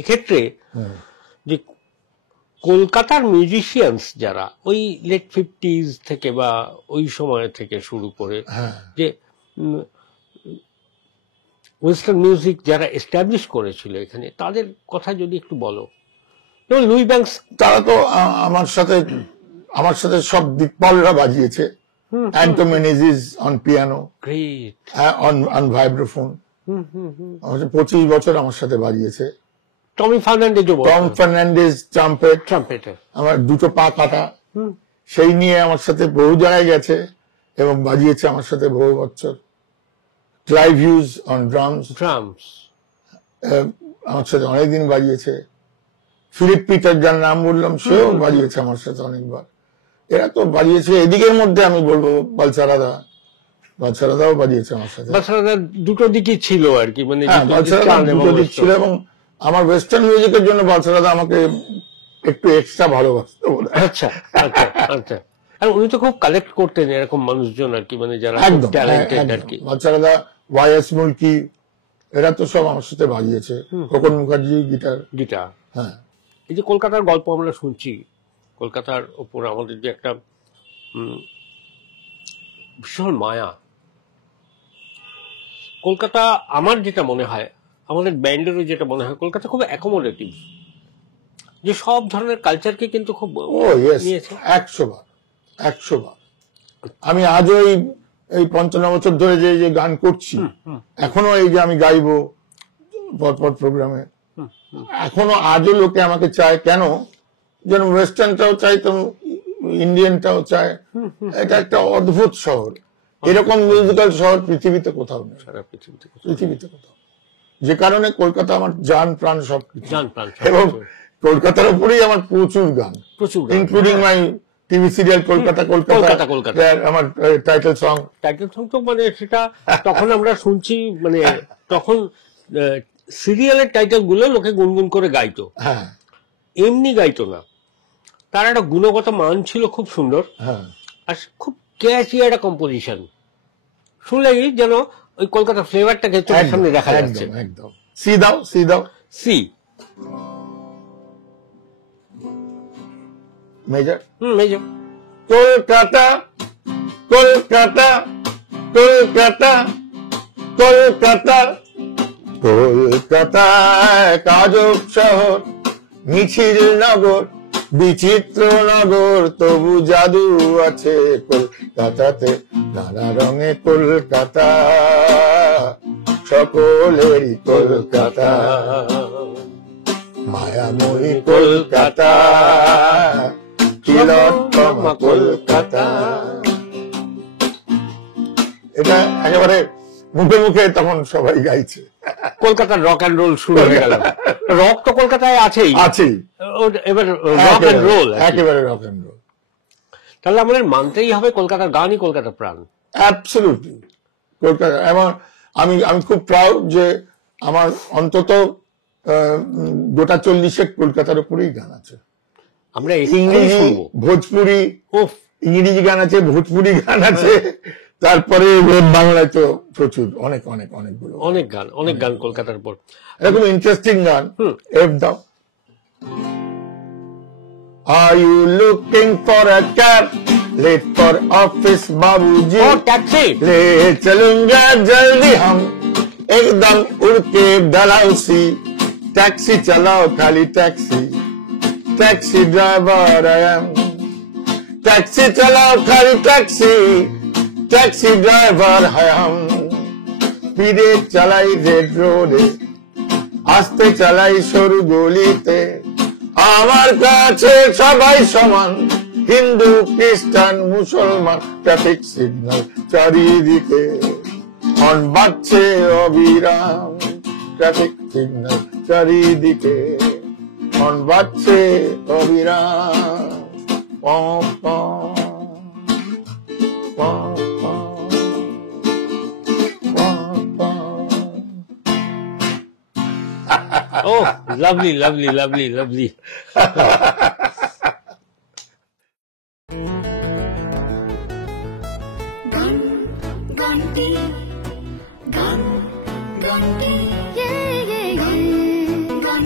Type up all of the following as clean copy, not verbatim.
এক্ষেত্রে যে কলকাতার মিউজিশিয়ানস যারা ওই লেট 50s থেকে বা ওই সময় থেকে শুরু করে যে ওয়েস্টার্ন মিউজিক যারা এস্টাবলিশ করেছিল এখানে, তাদের কথা যদি একটু বলো। যেমন লুই ব্যাংকস, তারা তো আমার সাথে সব দিকপালরা বাজিয়েছে। অ্যান্টো মেনেজিস অন পিয়ানো, গ্রেট, অন ভাইব্রাফোন, 25 বছর আমার সাথে বাজিয়েছে। টম ফার্নান্ডেজ ট্রাম্পেটার, আমার দুটো পা কাটা, সেই নিয়ে আমার সাথে বহু জায়গায় গেছে এবং বাজিয়েছে আমার সাথে বহু বছর। ক্লাইভ হিউজ অন ড্রামস আমার সাথে অনেকদিন বাজিয়েছে। ফিলিপ পিটার, যার নাম বললাম, সেও বাজিয়েছে আমার সাথে অনেকবার। এরা তো বাজিয়েছে। এদিকের মধ্যে আমি বলবো বালসারাদাও বাজিয়েছে আমার সাথে। বালসারাদা দুটো দিকই ছিল আর কি, মানে বালসারাদা দুটো দিক ছিল। এবং আমার ওয়েস্টার্ন মিউজিকের জন্য বালসারাদা আমাকে একটু এক্সট্রা ভালোবাসতো। আচ্ছা আচ্ছা আচ্ছা। আর উনি তো খুব কালেক্ট করতেন এরকম মানুষজন আর কি, মানে যারা খুব ট্যালেন্টেড আর কি। বালসারাদা, ওয়াইএস মুলকি, এরা তো সব আমার সাথে বাজিয়েছে। খোকন মুখার্জি গিটার। হ্যাঁ, এই যে কলকাতার গল্প আমরা শুনছি, কলকাতার ওপর আমাদের যে একটা ভীষণ মায়া। কলকাতা, আমার যেটা মনে হয়, আমাদের ব্যান্ডেরও যেটা মনে হয়, কলকাতা খুব অ্যাকোমোডেটিভ, যে সব ধরনের কালচারকে কিন্তু খুব নিয়েছে। 100 বার। আমি আজও এই 55 বছর ধরে যে গান করছি, এখনো এই যে আমি গাইবো পরপর প্রোগ্রামে, এখনো আজও লোকে আমাকে চায়। কেন? যেন ওয়েস্টার্নটাও চাই, তো ইন্ডিয়ানটাও চায়। এটা একটা অদ্ভুত শহর। এরকম মিউজিক্যাল শহর পৃথিবীতে কোথাও নেই, পৃথিবীতে কোথাও। যে কারণে কলকাতা আমার জান প্রাণ সবকিছু। এবং কলকাতার উপরেই আমার প্রচুর গান, ইনক্লুডিং মাই টিভি সিরিয়াল কলকাতা। আমার টাইটেল সং তো মানে সেটা তখন আমরা শুনছি, মানে তখন সিরিয়ালের টাইটেল গুলো লোকে গুনগুন করে গাইতো, এমনি গাইতো না। তার একটা গুণগত মান ছিল খুব সুন্দর, আর খুব ক্যাচি একটা কম্পোজিশন। শুনলেই যেন ওই কলকাতা ফ্লেভারটাকে চোখের সামনে দেখা যাচ্ছে। একদম। সি দাও মেজর। কলকাতা কলকাতা কলকাতা কলকাতা কলকাতা, কাজব শহর, মিছিল নগর, বিচিত্র নগর, তবু জাদু আছে কলকাতাতে। নানা রঙে কলকাতা, সকলেরই কলকাতা, মায়াময়ী কলকাতা, তিলোত্তমা কলকাতা। এটা একেবারে মুখে মুখে তখন সবাই গাইছে। কলকাতার রক অ্যান্ড রোল শুরু হয়ে গেল। রক তো কলকাতায় আছেই, এবার রক অ্যান্ড রোল, একেবারে রক অ্যান্ড রোল। তাহলে আমাদের মানতেই হবে কলকাতার গানই কলকাতার প্রাণ। অ্যাবসলিউটলি কলকাতা। এবং আমি খুব প্রাউড যে আমার অন্তত গোটা 40 কলকাতার উপরেই গান আছে। আমরা ইংরেজি, ভোজপুরি, ইংরেজি গান আছে, ভোজপুরি গান আছে, তারপরে বাংলায় তো প্রচুর, অনেকগুলো অনেক গান কলকাতার উপর। এরকম ইন্টারেস্টিং গান। এফ দাও। Are you looking for a cab? Late for office बाबूजी। टैक्सी ले चलूंगा जल्दी हम, एकदम उड़ के डलहौसी। टैक्सी चलाओ खाली taxi, taxi driver I am। Taxi चलाओ खाली टैक्सी, टैक्सी ड्राइवर है हम। फिरे चलाई रेड रोडे, आस्ते चलाई সরু গলিতে। আমার কাছে সবাই সমান, হিন্দু খ্রিস্টান মুসলমান। ট্রাফিক সিগন্যাল চারিদিকে, হর্ন বাজছে অবিরাম। ট্রাফিক সিগন্যাল চারিদিকে, হর্ন বাজছে অবিরাম। পম পম পম পম। Oh, lovely, lovely, lovely, lovely. Gun, yeah, yeah, yeah. Gun,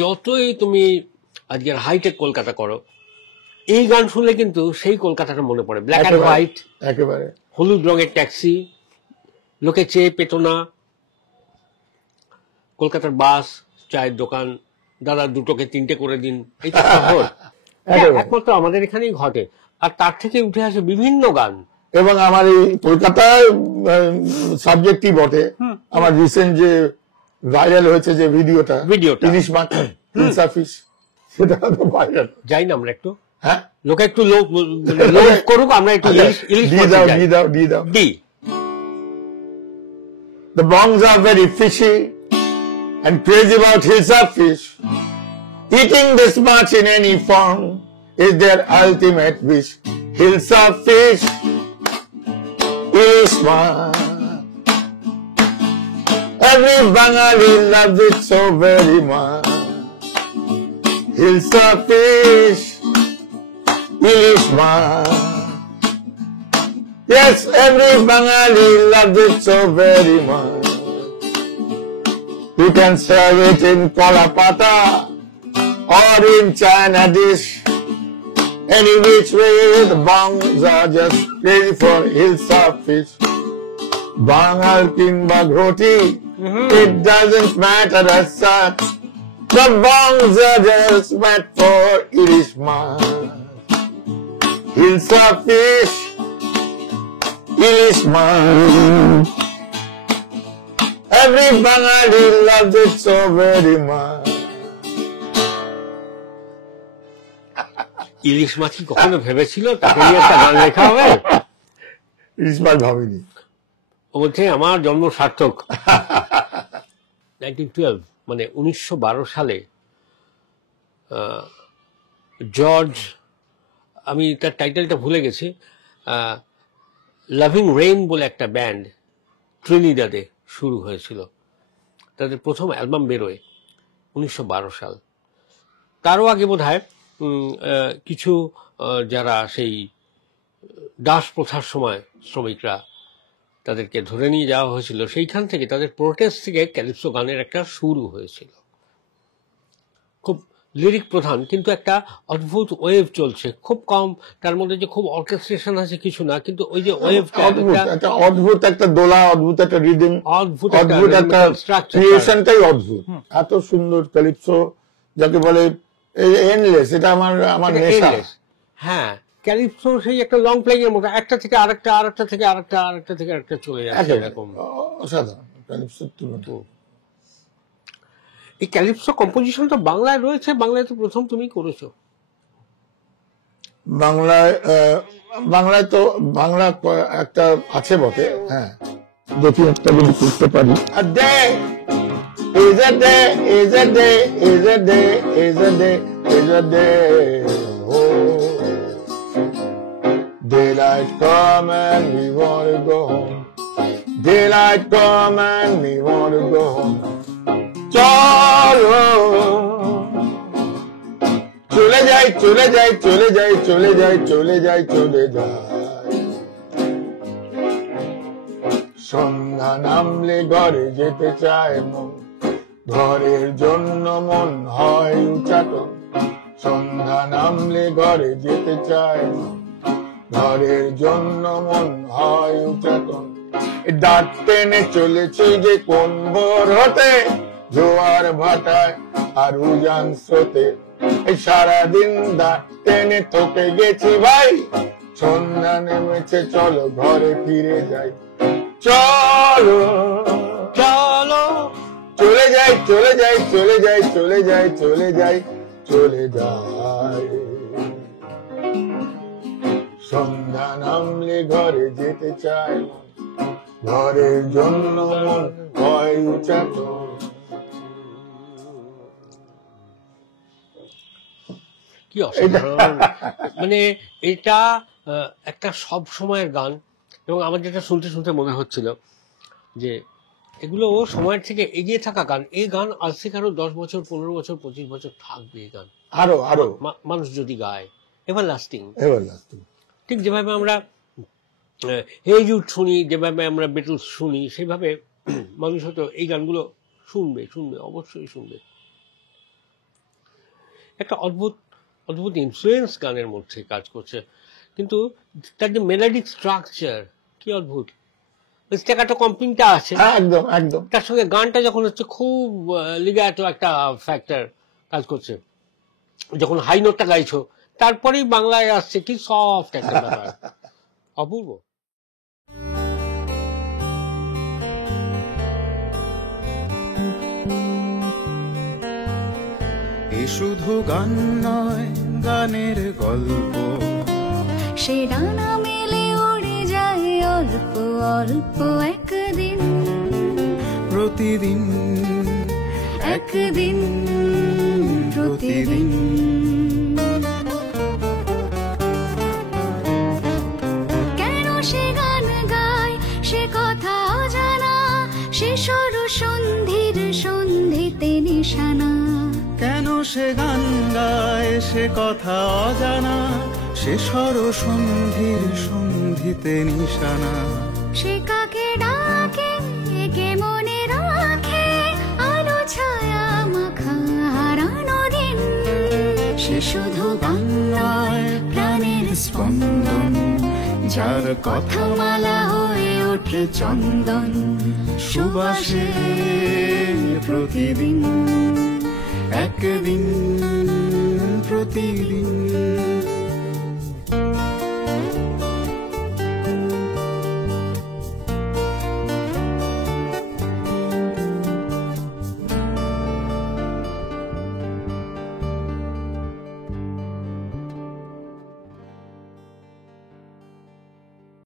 যতই তুমি আজকের হাইটেক কলকাতা করো, এই গান শুনলে কিন্তু সেই কলকাতাটা মনে পড়ে। ব্ল্যাক অ্যান্ড হোয়াইট, একেবারে হলুদ রঙের ট্যাক্সি, লোকে চেয়ে পেত না, কলকাতার বাস, চায়ের দোকান, দাদা দুটোকে তিনটে করে দিন, এই তো শহর। একমাত্র আমাদের এখানেই ঘটে। আর তার থেকে উঠে আসে বিভিন্ন গান। এবং আমার এই কলকাতার সাবজেক্টই বটে। আমার রিসেন্ট যে ভাইরাল হয়েছে যে ভিডিওটা ইলিশ মাছ হিলসা ফিশ, সেটা তো ভাইরাল। যাই না আমরা একটু, হ্যাঁ লোকে একটু লোভ করুক, আমরা একটু ইলিশ দিয়ে দাও। D. The bongs are very fishy and crazy about hilsa fish. Eating this much in any form is their ultimate wish. Hilsa fish is one. Every Bengali loves it so very much. Hilsa fish is one. Yes, every Bengali loves it so very much. You can serve it in kolapata or in China dish. Any which way, the bongs are just crazy for hilsa fish. Bangal kimba ghoti, it doesn't matter as such. The bongs are just meant for Irish man. Hilsa fish, Irish man. Every Bengali loves it so very much. ইলিশ মাছ কি কখনো ভেবেছিল তাকে নিয়ে একটা গান লেখা হবে? ইলিশ মাছ ভাবিনি। ও বলছে আমার জন্ম সার্থক। 1912 মানে 1912 সালে জর্জ, আমি তার টাইটেলটা ভুলে গেছি, লাভিং রেইন বলে একটা ব্যান্ড ট্রিনিডাদে শুরু হয়েছিল। তাদের প্রথম অ্যালবাম বেরোয় 1912 সাল। তারও আগে বোধহয় কিছু যারা সেই দাস প্রথার সময় শ্রমিকরা তাদেরকে ধরে নিয়ে যাওয়া হয়েছিল, সেইখান থেকে তাদের প্রোটেস্ট থেকে ক্যালিপসো গানের একটা শুরু হয়েছিল। খুব লিরিক প্রধান, কিন্তু একটা অদ্ভুত ওয়েভ চলছে, খুব কম, তার মধ্যে যে খুব অর্কেস্ট্রেশন আছে কিছু না, কিন্তু ওই যে ওয়েভটা একটা অদ্ভুত একটা দোলা, অদ্ভুত একটা রিদম, অদ্ভুত একটা ক্রিয়েশনটাই অদ্ভুত। এত সুন্দর ক্যালিপসো যাকে বলে এন্ডলেস, এটা আমার নেশা। হ্যাঁ, ক্যালিপসো সেই একটা লং প্লেইং এর মতো, একটা থেকে আরেকটা, আরেকটা থেকে আরেকটা, আরেকটা থেকে আরেকটা চলে যাচ্ছে এরকম। অসাধারণ ক্যালিপসোর তুলনা। এই ক্যালিপসো কম্পোজিশন তো বাংলায় রয়েছে, বাংলায় তো প্রথম তুমি করেছো। বাংলায় তো বাংলা একটা আছে বটে, হ্যাঁ, দেখি একটা যদি করতে পারি। Is a day, is a day, is a day, is a day, is a day. Oh, daylight come and we want to go home. Daylight come and we want to go home. চলো চলে যাই, চলে যাই, চলে যাই, চলে যাই, চলে যাই, চলে যাই। সন্ধ্যা নামলে ঘরে যেতে চায় মন, ঘরের জন্য মন হয় উচাটন। সন্ধ্যা নামলে ঘরে যেতে চায় মন, ঘরের জন্য মন হয় উচাটন। দাঁত টেনে চলেছি যে কোন ভোর হতে, জোয়ার ভাটায় আর উজান স্রোতে। সারাদিন দাঁত টেনে তোকে গেছি ভাই, সন্ধ্যা নেমেছে চলো ঘরে ফিরে যাই। চলো চলো চলে যাই, চলে যাই, চলে যাই, চলে যাই, চলে যাই, চলে যাই। সন্ধ্যা নামলে ঘরে যেতে চাই, ঘরের জন্য মন হয় উচাটন। কি অসাধারণ, মানে এটা একটা সব সময়ের গান। এবং আমার যেটা শুনতে শুনতে মনে হচ্ছিল যে এগুলো সময়ের থেকে এগিয়ে থাকা গান। এই গান আজ থেকে আরো 10 বছর, 15 বছর, 25 বছর থাকবে এই গান, আরো আরো মানুষ যদি গায়, এভার লাস্টিং। ঠিক যেভাবে আমরা এই জুট শুনি, যেভাবে আমরা বিটলস শুনি, সেভাবে মানুষ হয়তো এই গানগুলো শুনবে, অবশ্যই শুনবে। একটা অদ্ভুত অদ্ভুত ইনফ্লুয়েন্স গানের মধ্যে কাজ করছে, কিন্তু তার যে মেলোডিক স্ট্রাকচার কি অদ্ভুত, স্ট্যাকাটো কম্পিংটা আছে একদম একদম, তার সঙ্গে গানটা যখন হচ্ছে খুব লিগাটো একটা ফ্যাক্টর কাজ করছে, যখন হাই নোটটা গাইছো তারপরেই বাংলায় আসছে কি সফট একটা ব্যাপার, অপূর্ব। এ শুধু গান নয়, গানের গল্প, সে ডানা মেলে উড়ে যায় অল্প অল্প একদিন, প্রতিদিন একদিন প্রতিদিন। কেন সে গান গায় সে কথা অজানা, সে সরু সন্ধির সন্ধিতে নিশানা। কেন সে গান গায় সে কথা অজানা, সে সরসন্ধির সন্ধিতে নিশানা। সে কাকে ডাকে কে মনে রাখে, আলো ছায়া মাখা হারানো দিন। সে শুধু গান নয়, প্রাণের স্পন্দন, যার কথা মালা হয়ে ওঠে চন্দন, সুবাসে প্রতিদিন, একদিন প্রতিদিন।